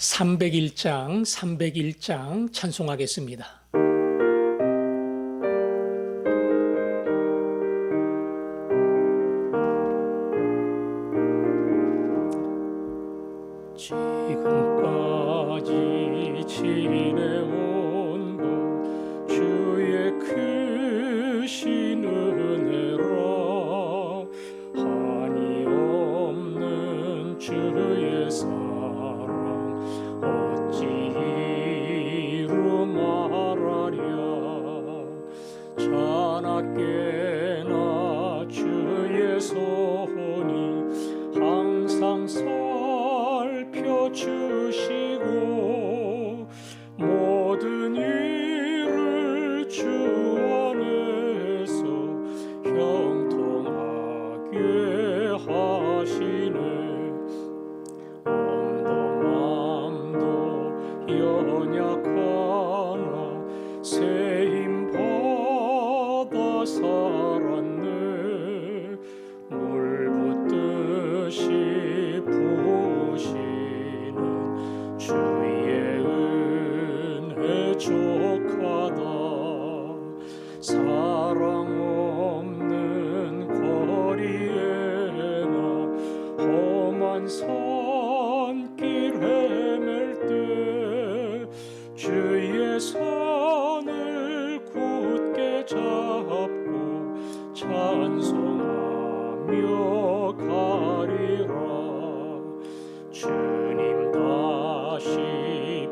301장 찬송하겠습니다. 지금까지 지내온 것 주의 크신 은혜라. 한이 없는 주의 사랑 어찌 이루 말하랴. 자나깨나 주의 손이 항상 살펴주시고 모든 일을 주 안에서 형통하게 하시네. 몸도 맘도 연약하나 새 힘 받아 살았네. 물 붓듯이 부으시는 주의 은혜 족하다. 사랑 없는 거리에나 험한 산길 헤맬 때 주의 손을 굳게 잡고 찬송하며 가리라. 주님 다시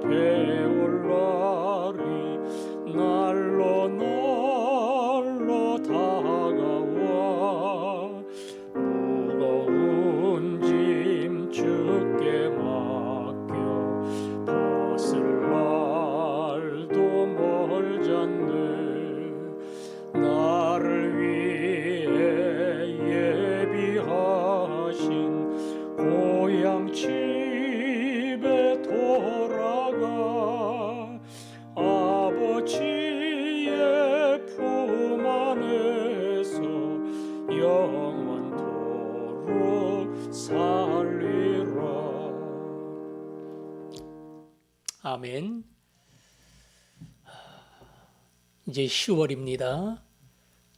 배올 날이 날로 다가와. 무거운 짐 주께 맡겨 벗을 날도 멀잖네. 나를 위해 예비하신 고향 집에 돌아가 아버지의 품 안에서 영원토록 살리라. 아멘. 이제 10월입니다.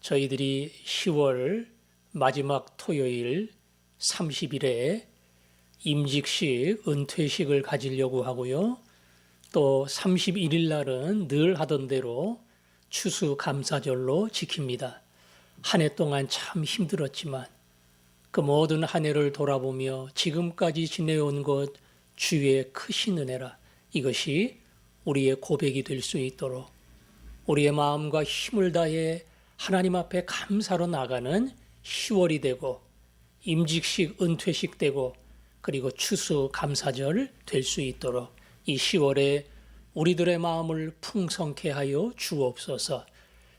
저희들이 10월 마지막 토요일 30일에 임직식, 은퇴식을 가지려고 하고요. 또 31일 날은 늘 하던 대로 추수감사절로 지킵니다. 한 해 동안 참 힘들었지만 그 모든 한 해를 돌아보며 지금까지 지내온 것 주의 크신 은혜라. 이것이 우리의 고백이 될 수 있도록 우리의 마음과 힘을 다해 하나님 앞에 감사로 나가는 10월이 되고 임직식, 은퇴식 되고 그리고 추수감사절 될 수 있도록 이 10월에 우리들의 마음을 풍성케 하여 주옵소서.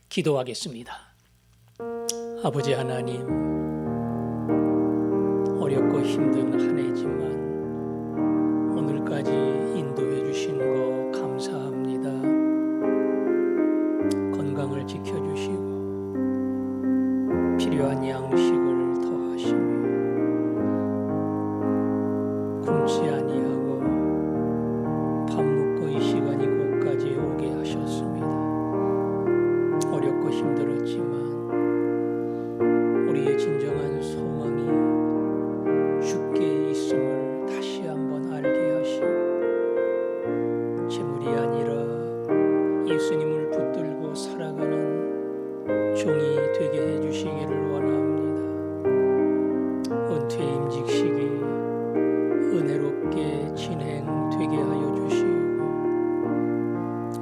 기도하겠습니다. 아버지 하나님, 어렵고 힘든 한 해지만 오늘까지 인도해 주신 거 감사합니다. 건강을 지켜주시고 필요한 양식을 더하시며 굶지 아니하고 밥 먹고 이 시간이 곧까지 오게 하셨습니다. 어렵고 힘들었지만 우리의 진정한 소망이 주께 있음을 다시 한번 알게 하시고 재물이 아니라 예수님을 붙들고 살아가는 종이 되게 해주시기를 원합니다. 은퇴 임직식이 은혜롭게 진행되게 하여 주시고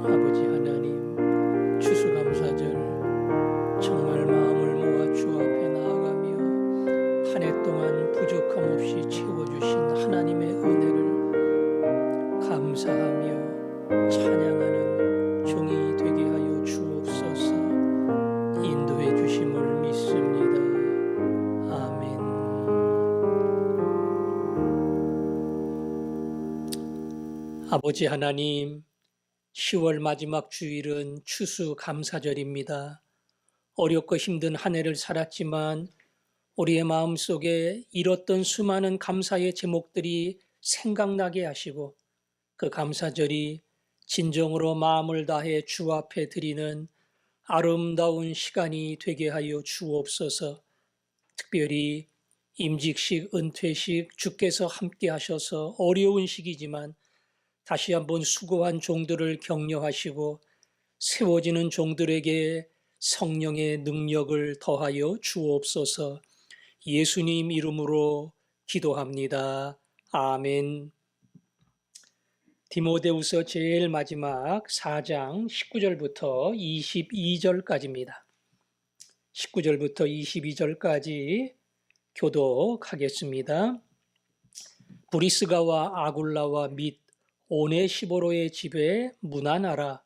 아버지 하나님, 추수감사절 정말 마음을 모아 주 앞에 나아가며 한 해 동안 부족함 없이 채워주신 하나님의 은혜를 감사하며 찬양하는 종이 되게 하여 주옵소서. 인도해 주심을 믿습니다. 아멘. 아버지 하나님, 10월 마지막 주일은 추수감사절입니다. 어렵고 힘든 한 해를 살았지만 우리의 마음속에 잃었던 수많은 감사의 제목들이 생각나게 하시고 그 감사절이 진정으로 마음을 다해 주 앞에 드리는 아름다운 시간이 되게 하여 주옵소서. 특별히 임직식, 은퇴식 주께서 함께 하셔서 어려운 시기지만 다시 한번 수고한 종들을 격려하시고 세워지는 종들에게 성령의 능력을 더하여 주옵소서. 예수님 이름으로 기도합니다. 아멘. 디모데후서 제일 마지막 4장 19절부터 22절까지입니다. 19절부터 22절까지 교독하겠습니다. 브리스가와 아굴라와 및 오네시보로의 집에 문안하라.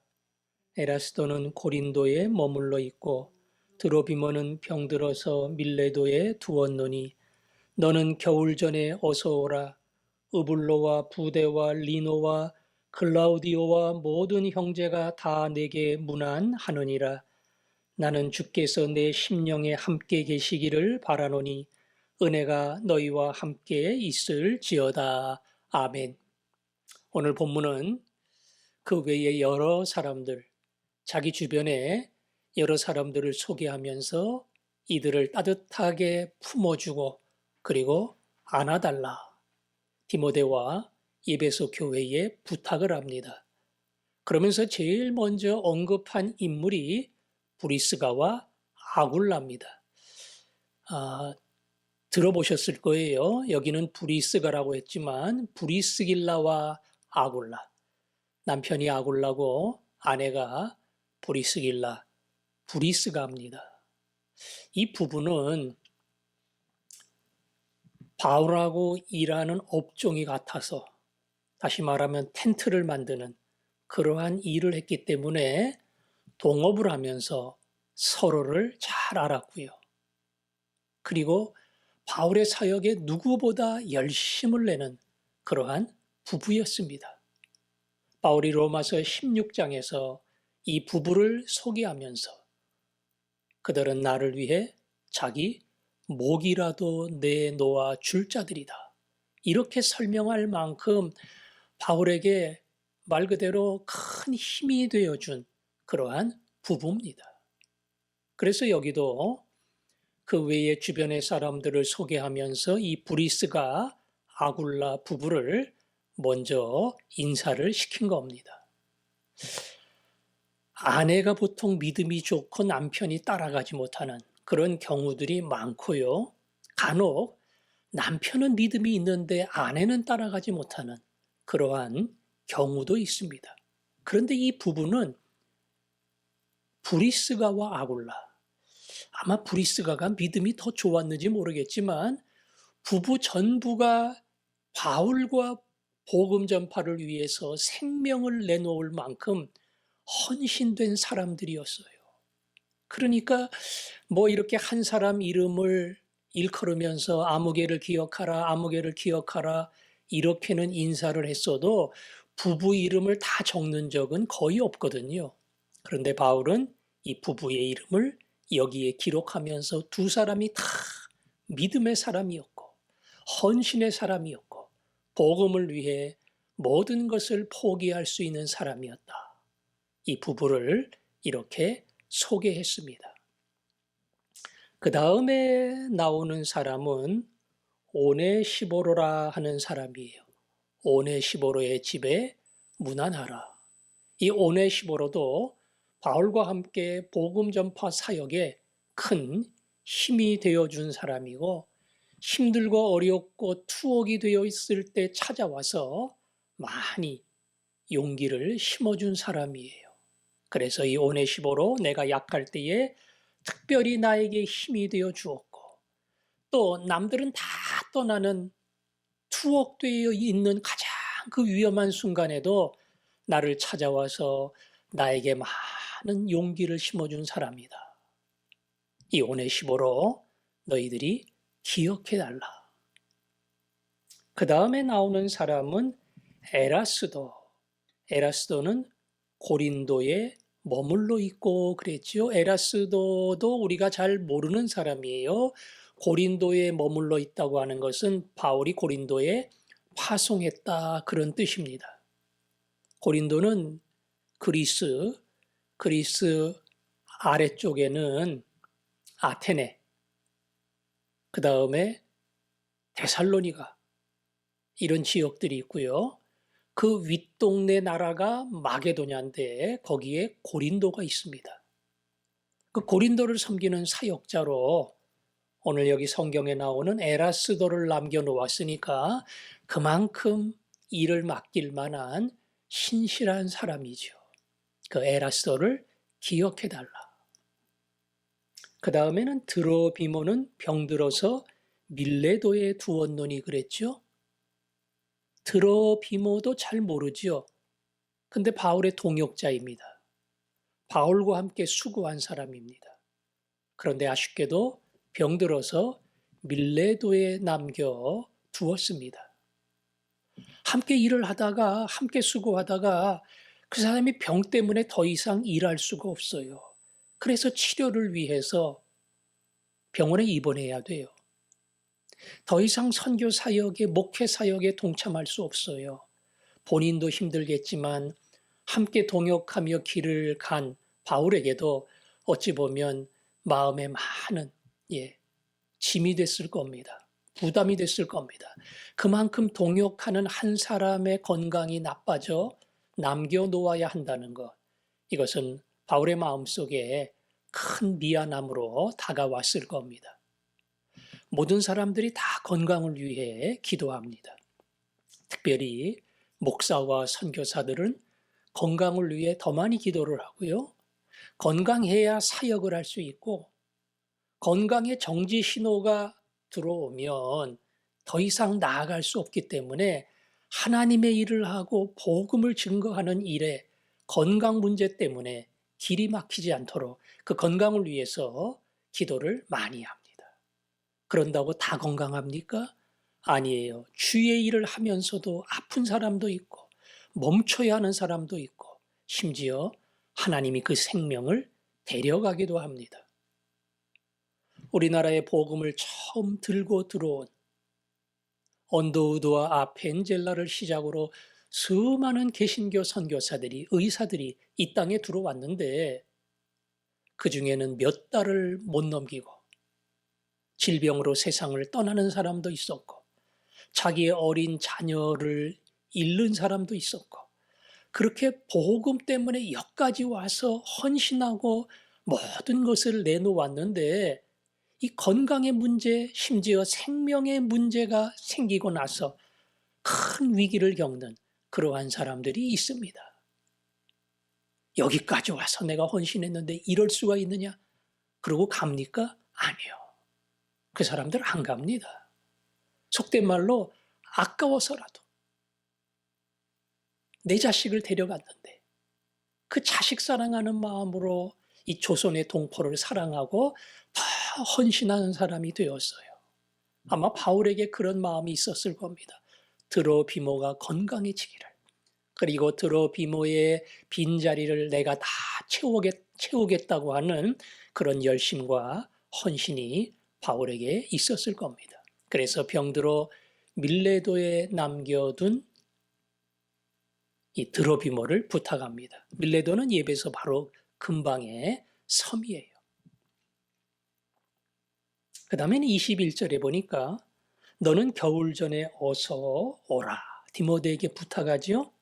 에라스도는 고린도에 머물러 있고 드로비모는 병들어서 밀레도에 두었노니 너는 겨울 전에 어서 오라. 으블로와 부데와 리노와 클라우디오와 모든 형제가 다 내게 문안하느니라. 나는 주께서 내 심령에 함께 계시기를 바라노니 은혜가 너희와 함께 있을지어다. 아멘. 오늘 본문은 그 외에 여러 사람들, 자기 주변에 여러 사람들을 소개하면서 이들을 따뜻하게 품어주고 그리고 안아달라. 디모데와 에베소 교회에 부탁을 합니다. 그러면서 제일 먼저 언급한 인물이 브리스가와 아굴라입니다. 들어보셨을 거예요. 여기는 브리스가라고 했지만 브리스길라와 아굴라. 남편이 아굴라고 아내가 브리스길라, 브리스가입니다. 이 부부는 바울하고 일하는 업종이 같아서 다시 말하면 텐트를 만드는 그러한 일을 했기 때문에 동업을 하면서 서로를 잘 알았고요. 그리고 바울의 사역에 누구보다 열심을 내는 그러한 부부였습니다. 바울이 로마서 16장에서 이 부부를 소개하면서 그들은 나를 위해 자기 목이라도 내놓아 줄 자들이다. 이렇게 설명할 만큼 바울에게 말 그대로 큰 힘이 되어준 그러한 부부입니다. 그래서 여기도 그 외에 주변의 사람들을 소개하면서 이 브리스가 아굴라 부부를 먼저 인사를 시킨 겁니다. 아내가 보통 믿음이 좋고 남편이 따라가지 못하는 그런 경우들이 많고요. 간혹 남편은 믿음이 있는데 아내는 따라가지 못하는 그러한 경우도 있습니다. 그런데 이 부부는 브리스가와 아굴라, 아마 브리스가가 믿음이 더 좋았는지 모르겠지만 부부 전부가 바울과 복음 전파를 위해서 생명을 내놓을 만큼 헌신된 사람들이었어요. 그러니까 뭐 이렇게 한 사람 이름을 일컬으면서 아무개를 기억하라, 아무개를 기억하라 이렇게는 인사를 했어도 부부 이름을 다 적는 적은 거의 없거든요. 그런데 바울은 이 부부의 이름을 여기에 기록하면서 두 사람이 다 믿음의 사람이었고 헌신의 사람이었고 복음을 위해 모든 것을 포기할 수 있는 사람이었다. 이 부부를 이렇게 소개했습니다. 그 다음에 나오는 사람은 오네시보로라 하는 사람이에요. 오네시보로의 집에 문안하라. 이 오네시보로도 바울과 함께 복음 전파 사역에 큰 힘이 되어준 사람이고 힘들고 어렵고 투옥이 되어 있을 때 찾아와서 많이 용기를 심어준 사람이에요. 그래서 이 오네시보로 내가 약할 때에 특별히 나에게 힘이 되어 주었고 또 남들은 다 떠나는 투옥되어 있는 가장 그 위험한 순간에도 나를 찾아와서 나에게 많은 용기를 심어준 사람이다. 이 오네시보로 너희들이 기억해달라. 그 다음에 나오는 사람은 에라스도. 에라스도는 고린도에 머물러 있고 그랬지요. 에라스도도 우리가 잘 모르는 사람이에요. 고린도에 머물러 있다고 하는 것은 바울이 고린도에 파송했다 그런 뜻입니다. 고린도는 그리스 아래쪽에는 아테네, 그 다음에 데살로니가 이런 지역들이 있고요. 그 윗동네 나라가 마게도냐인데 거기에 고린도가 있습니다. 그 고린도를 섬기는 사역자로 오늘 여기 성경에 나오는 에라스도를 남겨놓았으니까 그만큼 일을 맡길 만한 신실한 사람이죠. 그 에라스도를 기억해달라. 그 다음에는 드로비모는 병들어서 밀레도에 두었노니 그랬죠. 드로비모도 잘 모르죠. 근데 바울의 동역자입니다. 바울과 함께 수고한 사람입니다. 그런데 아쉽게도 병들어서 밀레도에 남겨 두었습니다. 함께 일을 하다가 함께 수고하다가 그 사람이 병 때문에 더 이상 일할 수가 없어요. 그래서 치료를 위해서 병원에 입원해야 돼요. 더 이상 선교 사역에 목회 사역에 동참할 수 없어요. 본인도 힘들겠지만 함께 동역하며 길을 간 바울에게도 어찌 보면 마음에 많은 짐이 됐을 겁니다. 부담이 됐을 겁니다. 그만큼 동역하는 한 사람의 건강이 나빠져 남겨놓아야 한다는 것. 이것은 바울의 마음속에 큰 미안함으로 다가왔을 겁니다. 모든 사람들이 다 건강을 위해 기도합니다. 특별히 목사와 선교사들은 건강을 위해 더 많이 기도를 하고요. 건강해야 사역을 할 수 있고 건강에 정지 신호가 들어오면 더 이상 나아갈 수 없기 때문에 하나님의 일을 하고 복음을 증거하는 일에 건강 문제 때문에 길이 막히지 않도록 그 건강을 위해서 기도를 많이 합니다. 그런다고 다 건강합니까? 아니에요. 주의 일을 하면서도 아픈 사람도 있고 멈춰야 하는 사람도 있고 심지어 하나님이 그 생명을 데려가기도 합니다. 우리나라의 복음을 처음 들고 들어온 언더우드와 아펜젤라를 시작으로 수많은 개신교 선교사들이 의사들이 이 땅에 들어왔는데 그 중에는 몇 달을 못 넘기고 질병으로 세상을 떠나는 사람도 있었고 자기의 어린 자녀를 잃는 사람도 있었고 그렇게 복음 때문에 여기까지 와서 헌신하고 모든 것을 내놓았는데 이 건강의 문제, 심지어 생명의 문제가 생기고 나서 큰 위기를 겪는 그러한 사람들이 있습니다. 여기까지 와서 내가 헌신했는데 이럴 수가 있느냐? 그러고 갑니까? 아니요. 그 사람들 안 갑니다. 속된 말로 아까워서라도 내 자식을 데려갔는데 그 자식 사랑하는 마음으로 이 조선의 동포를 사랑하고 더 헌신하는 사람이 되었어요. 아마 바울에게 그런 마음이 있었을 겁니다. 드로비모가 건강해지기를. 그리고 드로비모의 빈자리를 내가 다 채우겠다고 하는 그런 열심과 헌신이 바울에게 있었을 겁니다. 그래서 병들어 밀레도에 남겨둔 이 드로비모를 부탁합니다. 밀레도는 예배소 바로 근방의 섬이에요. 그 다음에는 21절에 보니까 너는 겨울 전에 어서 오라. 디모데에게 부탁하지요.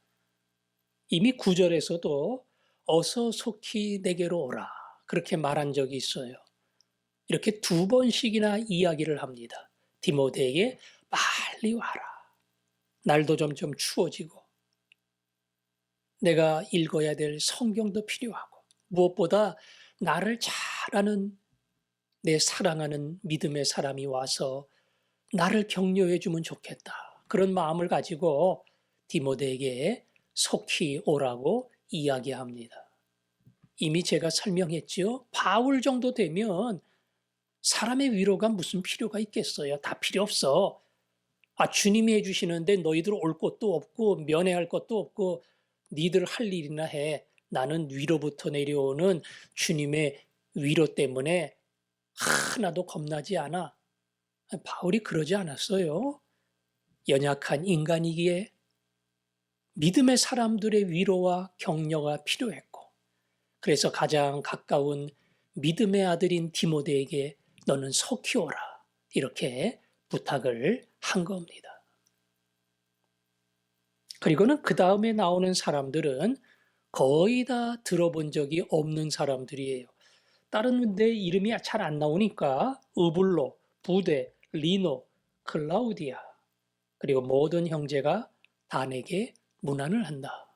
이미 9절에서도 어서 속히 내게로 오라. 그렇게 말한 적이 있어요. 이렇게 2번씩이나 이야기를 합니다. 디모데에게 빨리 와라. 날도 점점 추워지고 내가 읽어야 될 성경도 필요하고 무엇보다 나를 잘 아는 내 사랑하는 믿음의 사람이 와서 나를 격려해 주면 좋겠다. 그런 마음을 가지고 디모데에게 속히 오라고 이야기합니다. 이미 제가 설명했지요. 바울 정도 되면 사람의 위로가 무슨 필요가 있겠어요. 다 필요 없어. 주님이 해주시는데 너희들 올 것도 없고 면회할 것도 없고 니들 할 일이나 해. 나는 위로부터 내려오는 주님의 위로 때문에 하나도 겁나지 않아. 바울이 그러지 않았어요. 연약한 인간이기에 믿음의 사람들의 위로와 격려가 필요했고, 그래서 가장 가까운 믿음의 아들인 디모데에게 너는 속히오라 이렇게 부탁을 한 겁니다. 그리고는 그 다음에 나오는 사람들은 거의 다 들어본 적이 없는 사람들이에요. 다른 데 이름이 잘 안 나오니까 으블로, 부데, 리노, 클라우디아, 그리고 모든 형제가 다 내게 문안을 한다.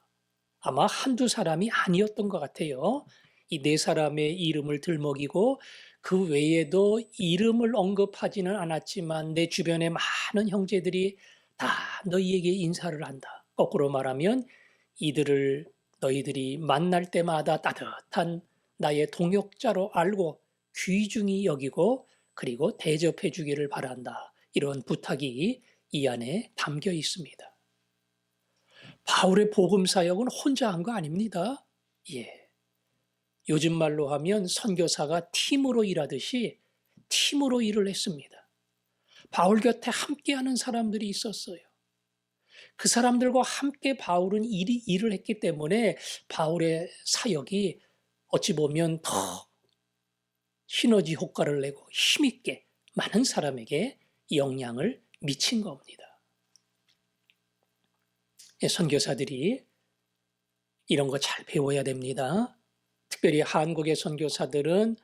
아마 한두 사람이 아니었던 것 같아요. 이 네 사람의 이름을 들먹이고 그 외에도 이름을 언급하지는 않았지만 내 주변의 많은 형제들이 다 너희에게 인사를 한다. 거꾸로 말하면 이들을 너희들이 만날 때마다 따뜻한 나의 동역자로 알고 귀중히 여기고 그리고 대접해 주기를 바란다. 이런 부탁이 이 안에 담겨 있습니다. 바울의 복음 사역은 혼자 한 거 아닙니다. 예. 요즘 말로 하면 선교사가 팀으로 일하듯이 팀으로 일을 했습니다. 바울 곁에 함께하는 사람들이 있었어요. 그 사람들과 함께 바울은 일을 했기 때문에 바울의 사역이 어찌 보면 더 시너지 효과를 내고 힘있게 많은 사람에게 영향을 미친 겁니다. 선교사들이 이런 거 잘 배워야 됩니다. 특별히 한국의 선교사들은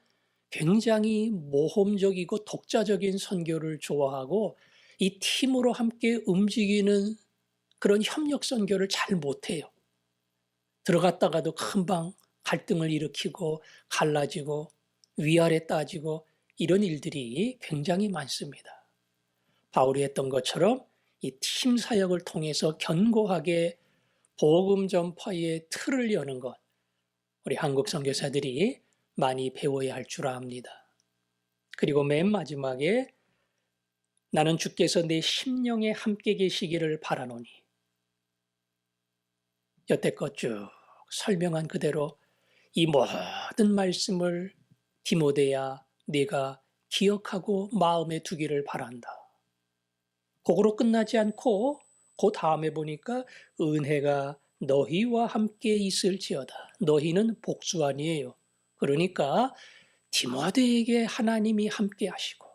굉장히 모험적이고 독자적인 선교를 좋아하고 이 팀으로 함께 움직이는 그런 협력 선교를 잘 못해요. 들어갔다가도 금방 갈등을 일으키고 갈라지고 위아래 따지고 이런 일들이 굉장히 많습니다. 바울이 했던 것처럼 이 팀 사역을 통해서 견고하게 복음 전파의 틀을 여는 것, 우리 한국 선교사들이 많이 배워야 할 줄 압니다. 그리고 맨 마지막에 나는 주께서 내 심령에 함께 계시기를 바라노니, 여태껏 쭉 설명한 그대로 이 모든 말씀을 디모데야 네가 기억하고 마음에 두기를 바란다. 그거로 끝나지 않고 그 다음에 보니까 은혜가 너희와 함께 있을지어다. 너희는 복수아니에요. 그러니까 디모데에게 하나님이 함께 하시고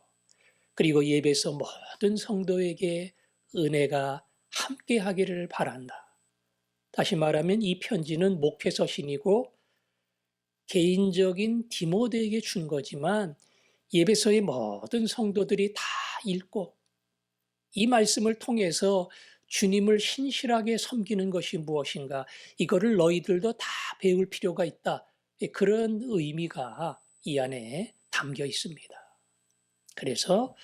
그리고 예배소 모든 성도에게 은혜가 함께 하기를 바란다. 다시 말하면 이 편지는 목회서신이고 개인적인 디모데에게 준 거지만 예배소의 모든 성도들이 다 읽고 이 말씀을 통해서 주님을 신실하게 섬기는 것이 무엇인가, 이거를 너희들도 다 배울 필요가 있다. 그런 의미가 이 안에 담겨 있습니다. 그래서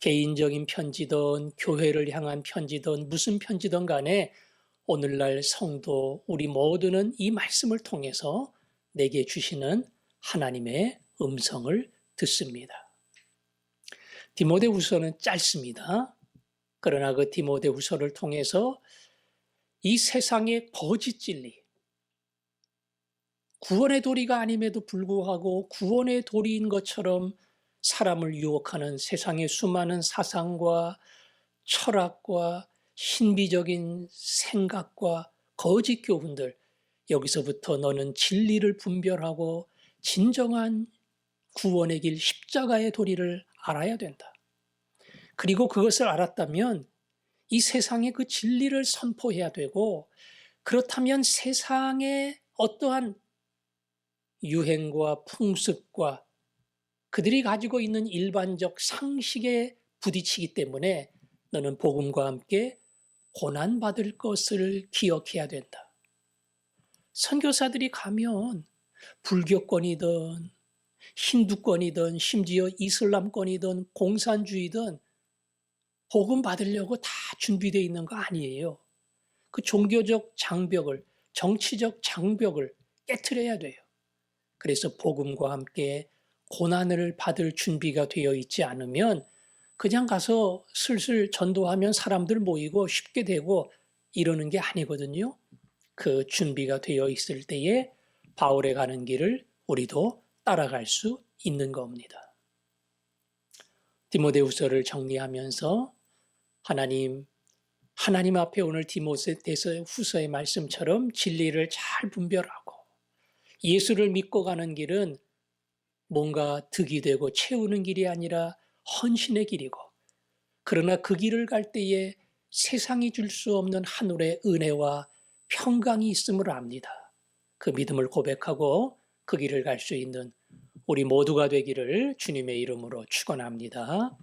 개인적인 편지든 교회를 향한 편지든 무슨 편지든 간에 오늘날 성도 우리 모두는 이 말씀을 통해서 내게 주시는 하나님의 음성을 듣습니다. 디모데후서는 짧습니다. 그러나 그 디모데후서를 통해서 이 세상의 거짓 진리, 구원의 도리가 아님에도 불구하고 구원의 도리인 것처럼 사람을 유혹하는 세상의 수많은 사상과 철학과 신비적인 생각과 거짓 교훈들, 여기서부터 너는 진리를 분별하고 진정한 구원의 길 십자가의 도리를 알아야 된다. 그리고 그것을 알았다면 이 세상에 그 진리를 선포해야 되고, 그렇다면 세상의 어떠한 유행과 풍습과 그들이 가지고 있는 일반적 상식에 부딪히기 때문에 너는 복음과 함께 고난받을 것을 기억해야 된다. 선교사들이 가면 불교권이든 힌두권이든 심지어 이슬람권이든 공산주의든 복음 받으려고 다 준비되어 있는 거 아니에요. 그 종교적 장벽을, 정치적 장벽을 깨트려야 돼요. 그래서 복음과 함께 고난을 받을 준비가 되어 있지 않으면 그냥 가서 슬슬 전도하면 사람들 모이고 쉽게 되고 이러는 게 아니거든요. 그 준비가 되어 있을 때에 바울에 가는 길을 우리도 따라갈 수 있는 겁니다. 디모데후서를 정리하면서 하나님, 하나님 앞에 오늘 디모데서 후서의 말씀처럼 진리를 잘 분별하고 예수를 믿고 가는 길은 뭔가 득이 되고 채우는 길이 아니라 헌신의 길이고, 그러나 그 길을 갈 때에 세상이 줄 수 없는 하늘의 은혜와 평강이 있음을 압니다. 그 믿음을 고백하고 그 길을 갈 수 있는 우리 모두가 되기를 주님의 이름으로 축원합니다.